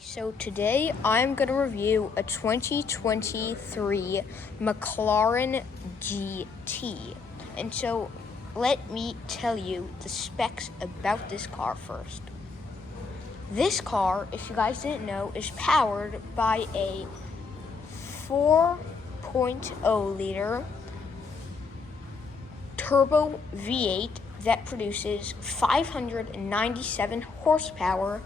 So today I'm going to review a 2023 McLaren GT. And so let me tell you the specs about this car first. This car, if you guys didn't know, is powered by a 4.0 liter turbo V8 that produces 597 horsepower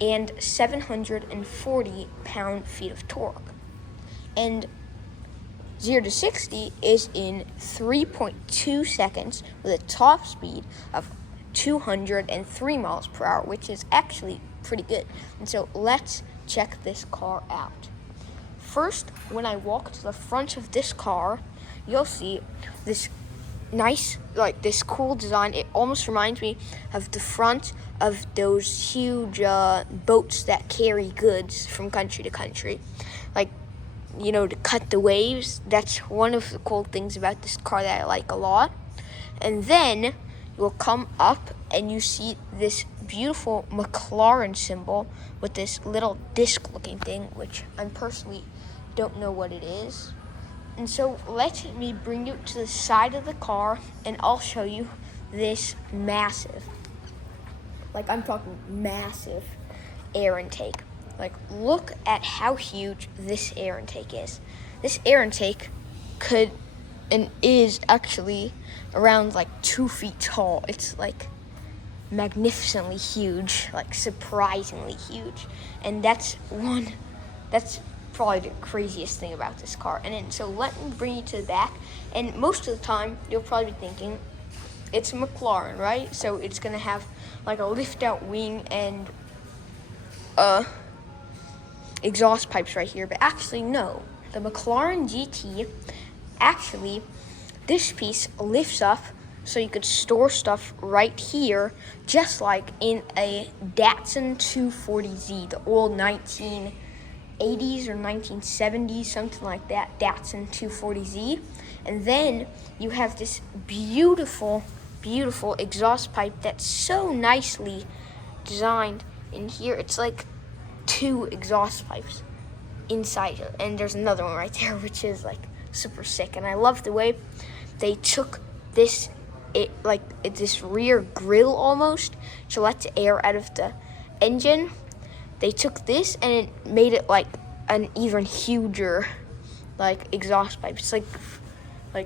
and 740 pound-feet of torque. And 0 to 60 is in 3.2 seconds with a top speed of 203 miles per hour, which is actually pretty good. And so let's check this car out. First, when I walk to the front of this car, you'll see this nice, this cool design. It almost reminds me of the front of those huge boats that carry goods from country to country, to cut the waves. That's one of the cool things about this car that I like a lot. And then you'll come up and you see this beautiful McLaren symbol with this little disc looking thing, which I personally don't know what it is. And so let me bring you to the side of the car and I'll show you this massive, I'm talking massive air intake. Look at how huge this air intake is. This air intake could and is actually around 2 feet tall. It's magnificently huge, surprisingly huge. And that's probably the craziest thing about this car. And then, so let me bring you to the back. And most of the time, you'll probably be thinking, it's a McLaren, right? So it's gonna have a lift-out wing and exhaust pipes right here. But actually, no. The McLaren GT, actually, this piece lifts up so you could store stuff right here, just like in a Datsun 240Z, the old 1980s or 1970s, something like that, Datsun 240Z. And then you have this beautiful, beautiful exhaust pipe that's so nicely designed in here. It's like 2 exhaust pipes inside it, and there's another one right there, which is super sick. And I love the way they took this, this rear grill almost to let the air out of the engine. They took this and it made it an even huger exhaust pipe. It's like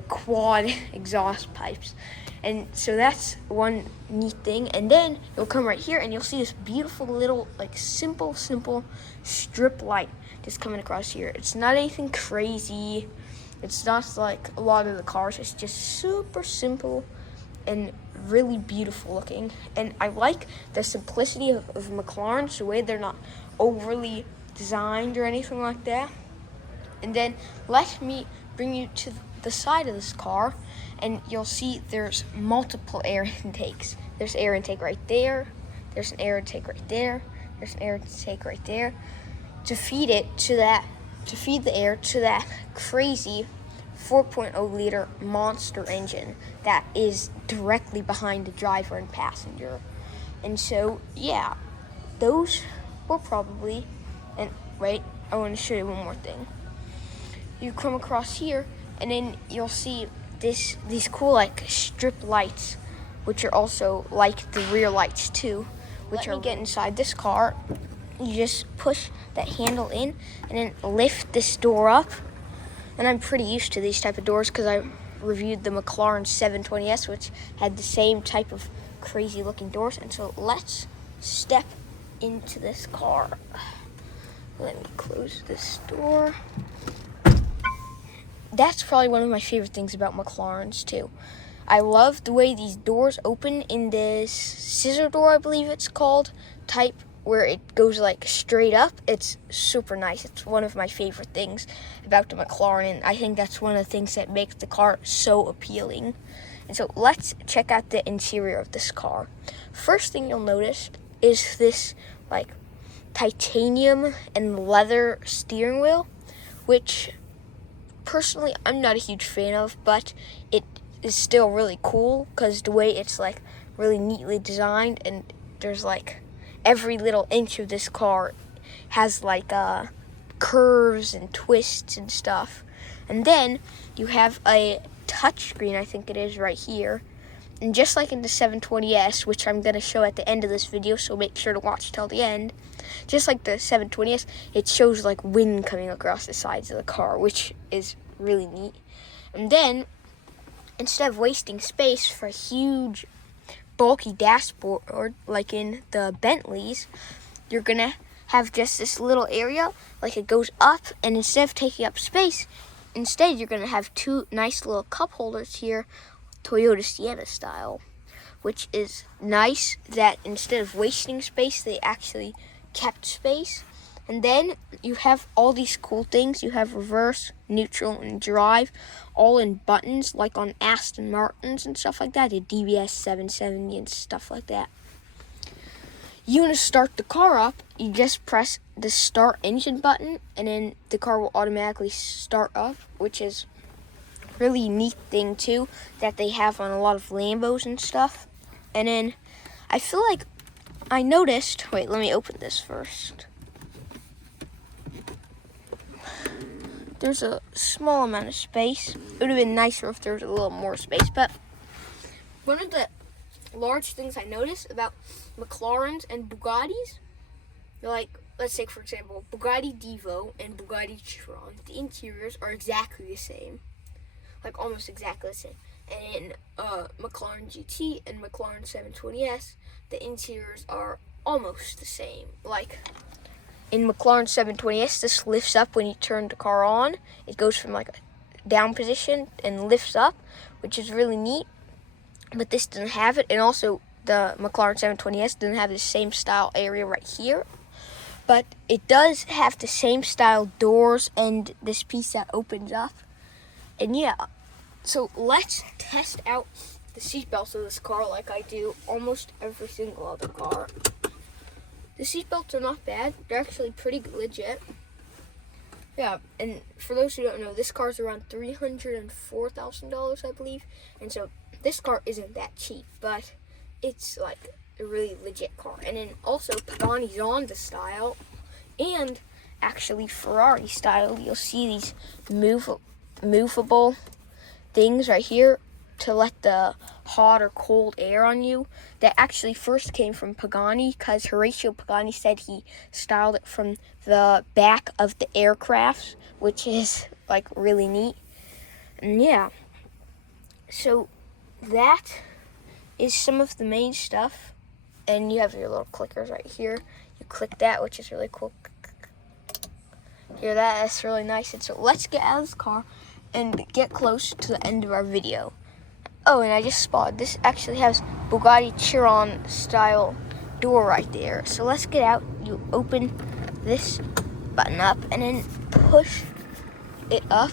quad exhaust pipes. And so that's one neat thing. And then you'll come right here and you'll see this beautiful little simple strip light just coming across here. It's not anything crazy. It's not like a lot of the cars. It's just super simple and really beautiful looking. And I like the simplicity of McLaren's, the way they're not overly designed or anything like that. And then let me bring you to the side of this car, and you'll see there's multiple air intakes. There's air intake right there, there's an air intake right there, there's an air intake right there, to feed the air to that crazy 4.0 liter monster engine that is directly behind the driver and passenger. And so, yeah, those were probably, and wait, I want to show you one more thing. You come across here, and then you'll see these cool strip lights, which are also the rear lights too, which are get inside this car. You just push that handle in and then lift this door up. And I'm pretty used to these type of doors because I reviewed the McLaren 720S, which had the same type of crazy looking doors. And so let's step into this car. Let me close this door. That's probably one of my favorite things about McLarens too. I love the way these doors open in this scissor door, I believe it's called, type, where it goes straight up. It's super nice. It's one of my favorite things about the McLaren, and I think that's one of the things that makes the car so appealing. And so let's check out the interior of this car. First thing you'll notice is this titanium and leather steering wheel, which personally I'm not a huge fan of, but it is still really cool because the way it's really neatly designed, and there's every little inch of this car has like curves and twists and stuff. And then you have a touchscreen, I think it is, right here. And just like in the 720S, which I'm going to show at the end of this video, so make sure to watch till the end. Just like the 720S, it shows like wind coming across the sides of the car, which is really neat. And then, instead of wasting space for a huge, bulky dashboard like in the Bentleys, you're going to have just this little area, like it goes up, and instead of taking up space, instead you're going to have two nice little cup holders here, Toyota Sienna style, which is nice that instead of wasting space, they actually kept space. And then you have all these cool things. You have reverse, neutral, and drive, all in buttons, like on Aston Martins and stuff like that, the DBS 770 and stuff like that. You want to start the car up, you just press the start engine button, and then the car will automatically start up, which is really neat thing too that they have on a lot of Lambos and stuff. And then I feel like I noticed, wait, let me open this first. There's a small amount of space. It would have been nicer if there was a little more space, but one of the large things I noticed about McLarens and Bugattis, like, let's take for example Bugatti Divo and Bugatti Chiron, the interiors are exactly the same. Like almost exactly the same. And in McLaren GT and McLaren 720S, the interiors are almost the same. Like in McLaren 720S, this lifts up when you turn the car on. It goes from like a down position and lifts up, which is really neat. But this doesn't have it. And also the McLaren 720S doesn't have the same style area right here. But it does have the same style doors and this piece that opens up. And yeah, so let's test out the seatbelts of this car like I do almost every single other car. The seatbelts are not bad. They're actually pretty legit. Yeah, and for those who don't know, this car is around $304,000, I believe. And so this car isn't that cheap, but it's like a really legit car. And then also Pagani's on the style and actually Ferrari style. You'll see these movable things right here to let the hot or cold air on you. That actually first came from Pagani, because Horacio Pagani said he styled it from the back of the aircraft, which is like really neat. And yeah, so that is some of the main stuff. And you have your little clickers right here. You click that, which is really cool. Hear that? That's really nice. And so let's get out of this car and get close to the end of our video. Oh, and I just spotted this actually has Bugatti Chiron style door right there. So let's get out. You open this button up and then push it up,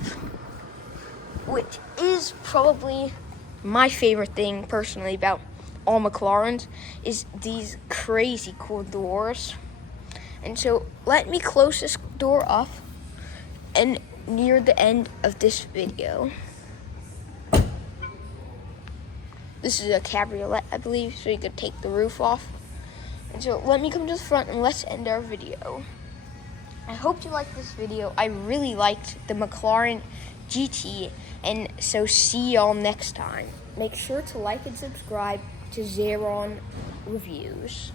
which is probably my favorite thing personally about all McLarens, is these crazy cool doors. And so let me close this door up and near the end of this video. This is a cabriolet, I believe, so you could take the roof off. And so let me come to the front and let's end our video. I hope you liked this video. I really liked the McLaren GT, and so see y'all next time. Make sure to like and subscribe to Xaaron Reviews.